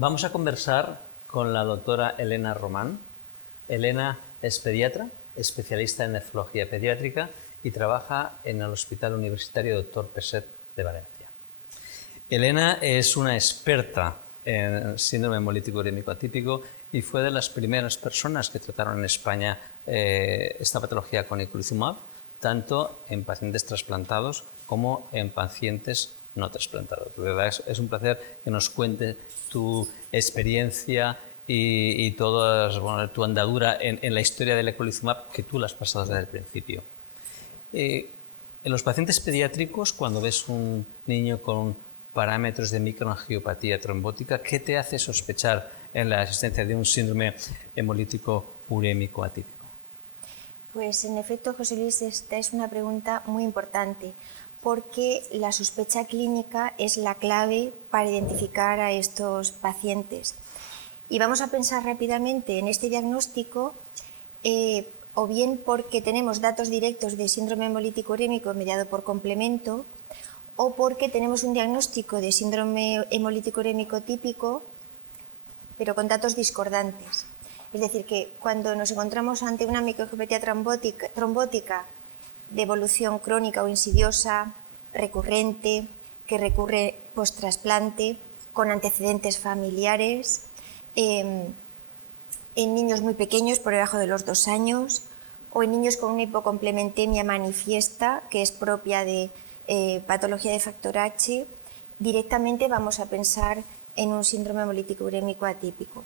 Vamos a conversar con la doctora Elena Román. Elena es pediatra, especialista en nefrología pediátrica y trabaja en el Hospital Universitario Dr. Peset de Valencia. Elena es una experta en síndrome hemolítico urémico atípico y fue de las primeras personas que trataron en España esta patología con eculizumab, tanto en pacientes trasplantados como en pacientes no trasplantados. De verdad es un placer que nos cuentes tu experiencia y toda tu andadura en la historia del eculizumab, que tú la has pasado desde el principio. En los pacientes pediátricos, cuando ves un niño con parámetros de microangiopatía trombótica, ¿qué te hace sospechar en la existencia de un síndrome hemolítico urémico atípico? Pues en efecto, José Luis, esta es una pregunta muy importante, porque la sospecha clínica es la clave para identificar a estos pacientes. Y vamos a pensar rápidamente en este diagnóstico, o bien porque tenemos datos directos de síndrome hemolítico urémico mediado por complemento, o porque tenemos un diagnóstico de síndrome hemolítico urémico típico, pero con datos discordantes. Es decir, que cuando nos encontramos ante una microangiopatía trombótica de evolución crónica o insidiosa, recurrente, que recurre post-trasplante, con antecedentes familiares, en niños muy pequeños, por debajo de los 2 años, o en niños con una hipocomplementemia manifiesta, que es propia de patología de factor H, directamente vamos a pensar en un síndrome hemolítico urémico atípico.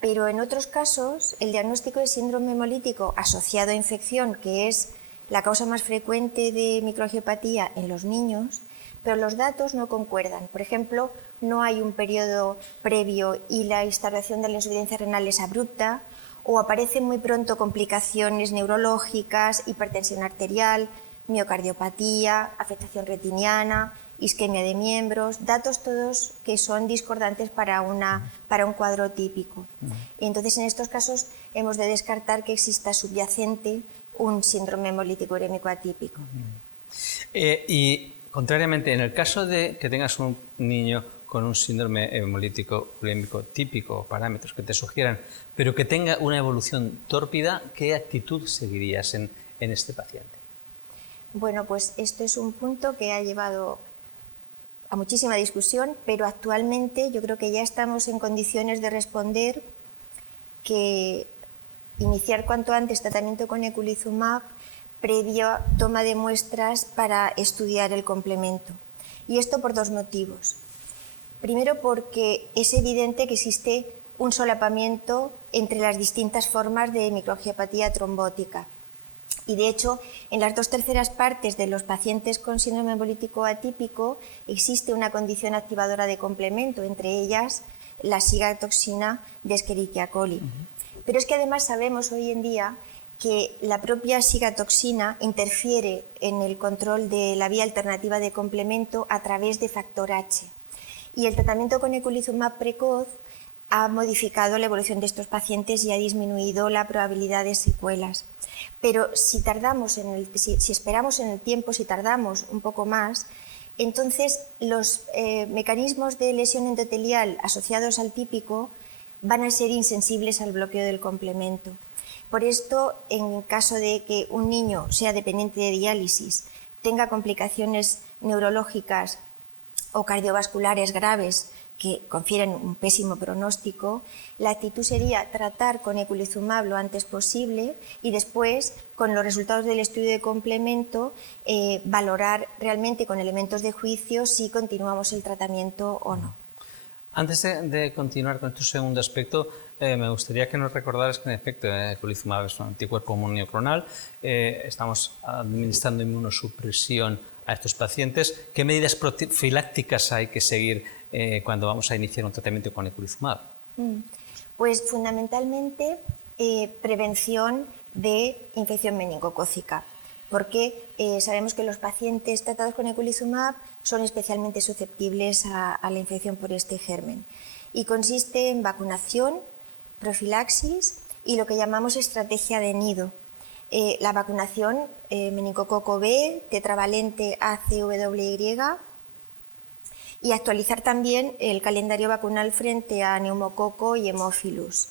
Pero en otros casos, el diagnóstico de síndrome hemolítico asociado a infección, que es la causa más frecuente de microangiopatía en los niños, pero los datos no concuerdan. Por ejemplo, no hay un periodo previo y la instauración de la insuficiencia renal es abrupta, o aparecen muy pronto complicaciones neurológicas, hipertensión arterial, miocardiopatía, afectación retiniana, isquemia de miembros, datos todos que son discordantes para un cuadro típico. Entonces, en estos casos hemos de descartar que exista subyacente un síndrome hemolítico urémico atípico. Y contrariamente, en el caso de que tengas un niño con un síndrome hemolítico urémico típico, parámetros que te sugieran, pero que tenga una evolución tórpida, ¿qué actitud seguirías en este paciente? Bueno, pues esto es un punto que ha llevado a muchísima discusión, pero actualmente yo creo que ya estamos en condiciones de responder que iniciar cuanto antes tratamiento con eculizumab previo toma de muestras para estudiar el complemento. Y esto por 2 motivos. Primero, porque es evidente que existe un solapamiento entre las distintas formas de microangiopatía trombótica. Y de hecho, en las 2/3 partes de los pacientes con síndrome hemolítico atípico existe una condición activadora de complemento, entre ellas la sigatoxina de Escherichia coli. Pero es que además sabemos hoy en día que la propia sigatoxina interfiere en el control de la vía alternativa de complemento a través de factor H. Y el tratamiento con eculizumab precoz ha modificado la evolución de estos pacientes y ha disminuido la probabilidad de secuelas. Pero si esperamos en el tiempo, si tardamos un poco más, entonces los mecanismos de lesión endotelial asociados al típico van a ser insensibles al bloqueo del complemento. Por esto, en caso de que un niño sea dependiente de diálisis, tenga complicaciones neurológicas o cardiovasculares graves que confieren un pésimo pronóstico, la actitud sería tratar con eculizumab lo antes posible y después, con los resultados del estudio de complemento, valorar realmente con elementos de juicio si continuamos el tratamiento o no. Antes de continuar con tu segundo aspecto, me gustaría que nos recordaras que en efecto eculizumab es un anticuerpo monoclonal, estamos administrando inmunosupresión a estos pacientes. ¿Qué medidas profilácticas hay que seguir cuando vamos a iniciar un tratamiento con eculizumab? Pues fundamentalmente prevención de infección meningocócica, porque sabemos que los pacientes tratados con eculizumab son especialmente susceptibles a la infección por este germen. Y consiste en vacunación, profilaxis y lo que llamamos estrategia de nido. La vacunación, meningococo B, tetravalente ACWY, y actualizar también el calendario vacunal frente a neumococo y hemófilus.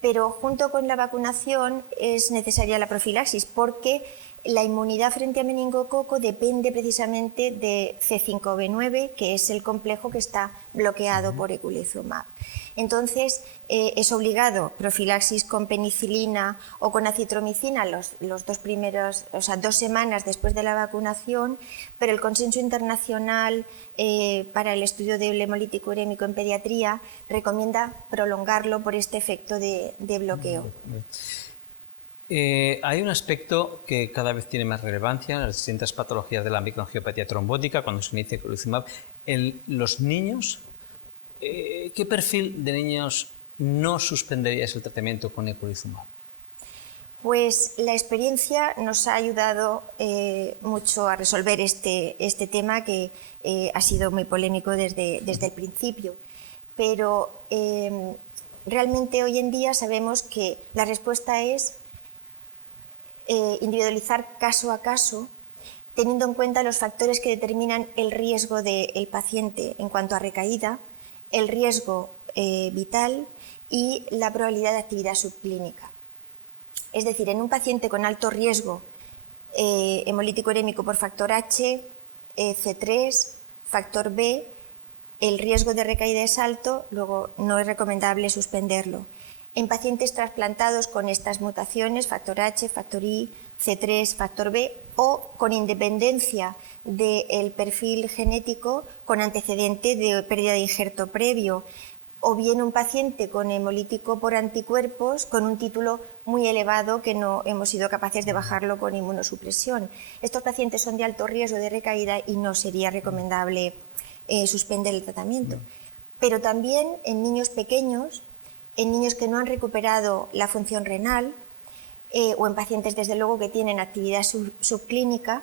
Pero junto con la vacunación es necesaria la profilaxis porque la inmunidad frente a meningococo depende precisamente de C5b9, que es el complejo que está bloqueado por eculizumab. Entonces, es obligado profilaxis con penicilina o con acitromicina los 2 semanas después de la vacunación, pero el consenso internacional para el estudio del hemolítico urémico en pediatría recomienda prolongarlo por este efecto de bloqueo. Hay un aspecto que cada vez tiene más relevancia en las distintas patologías de la microangiopatía trombótica cuando se inicia eculizumab. En los niños, ¿qué perfil de niños no suspenderías el tratamiento con eculizumab? Pues la experiencia nos ha ayudado mucho a resolver este tema que ha sido muy polémico desde el principio. Pero realmente hoy en día sabemos que la respuesta es individualizar caso a caso, teniendo en cuenta los factores que determinan el riesgo del paciente en cuanto a recaída, el riesgo vital y la probabilidad de actividad subclínica. Es decir, en un paciente con alto riesgo hemolítico urémico por factor H, C3, factor B, el riesgo de recaída es alto, luego no es recomendable suspenderlo. En pacientes trasplantados con estas mutaciones, factor H, factor I, C3, factor B, o con independencia del perfil genético con antecedente de pérdida de injerto previo, o bien un paciente con hemolítico por anticuerpos con un título muy elevado que no hemos sido capaces de bajarlo con inmunosupresión. Estos pacientes son de alto riesgo de recaída y no sería recomendable suspender el tratamiento. Pero también en niños pequeños, en niños que no han recuperado la función renal o en pacientes desde luego que tienen actividad subclínica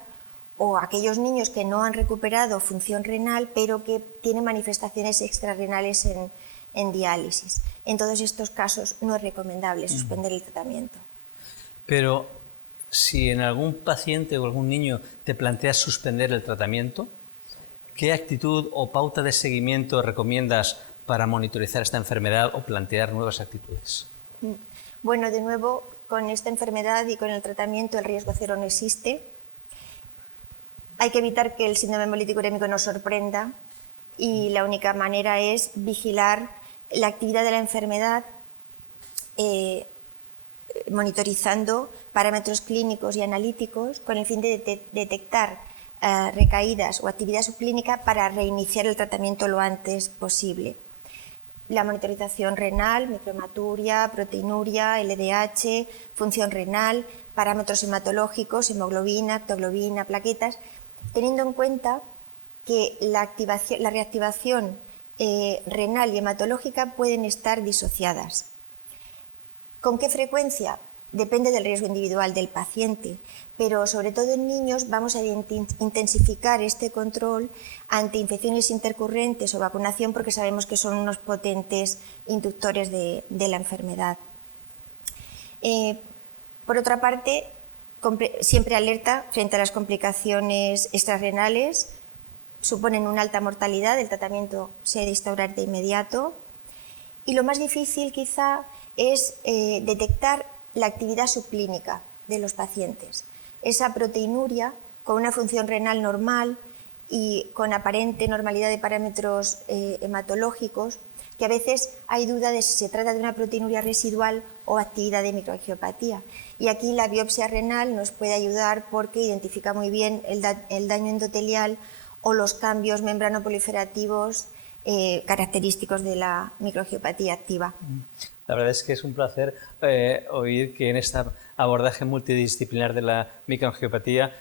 o aquellos niños que no han recuperado función renal pero que tienen manifestaciones extrarrenales en diálisis. En todos estos casos no es recomendable suspender el tratamiento. Pero si en algún paciente o algún niño te planteas suspender el tratamiento, ¿qué actitud o pauta de seguimiento recomiendas para monitorizar esta enfermedad o plantear nuevas actitudes? Bueno, de nuevo, con esta enfermedad y con el tratamiento el riesgo cero no existe. Hay que evitar que el síndrome hemolítico urémico nos sorprenda y la única manera es vigilar la actividad de la enfermedad monitorizando parámetros clínicos y analíticos con el fin de detectar recaídas o actividad subclínica para reiniciar el tratamiento lo antes posible. La monitorización renal, microhematuria, proteinuria, LDH, función renal, parámetros hematológicos, hemoglobina, aptoglobina, plaquetas, teniendo en cuenta que la reactivación renal y hematológica pueden estar disociadas. ¿Con qué frecuencia? Depende del riesgo individual del paciente, pero sobre todo en niños vamos a intensificar este control ante infecciones intercurrentes o vacunación porque sabemos que son unos potentes inductores de la enfermedad. Por otra parte, siempre alerta frente a las complicaciones extrarrenales, suponen una alta mortalidad, el tratamiento se ha de instaurar de inmediato. Y lo más difícil quizá es detectar la actividad subclínica de los pacientes. Esa proteinuria con una función renal normal y con aparente normalidad de parámetros hematológicos, que a veces hay duda de si se trata de una proteinuria residual o actividad de microangiopatía. Y aquí la biopsia renal nos puede ayudar porque identifica muy bien el daño endotelial o los cambios membranoproliferativos característicos de la microangiopatía activa. La verdad es que es un placer oír que en este abordaje multidisciplinar de la microangiopatía,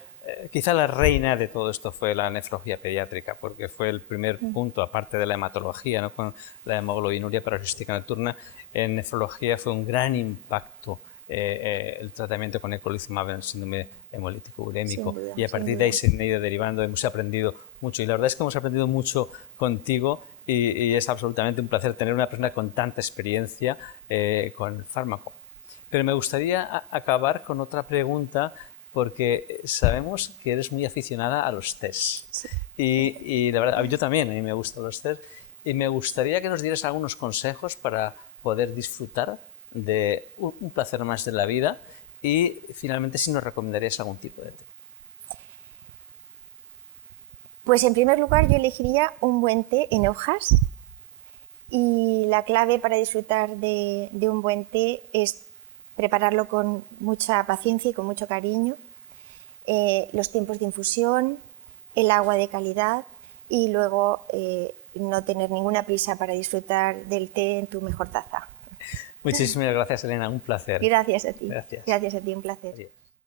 quizá la reina de todo esto fue la nefrología pediátrica, porque fue el primer punto, aparte de la hematología, ¿no? Con la hemoglobinuria paroxística nocturna, en nefrología fue un gran impacto el tratamiento con eculizumab en el síndrome hemolítico urémico, y a partir de ahí se han ido derivando, hemos aprendido mucho, y la verdad es que hemos aprendido mucho contigo. Y es absolutamente un placer tener una persona con tanta experiencia con el fármaco. Pero me gustaría acabar con otra pregunta porque sabemos que eres muy aficionada a los tés. Sí. Y la verdad, yo también, a mí me gustan los tés. Y me gustaría que nos dieras algunos consejos para poder disfrutar de un placer más de la vida y finalmente si nos recomendarías algún tipo de té. Pues en primer lugar yo elegiría un buen té en hojas y la clave para disfrutar de un buen té es prepararlo con mucha paciencia y con mucho cariño, los tiempos de infusión, el agua de calidad y luego no tener ninguna prisa para disfrutar del té en tu mejor taza. Muchísimas gracias, Elena, un placer. Gracias a ti. Gracias. Gracias a ti, un placer. Adiós.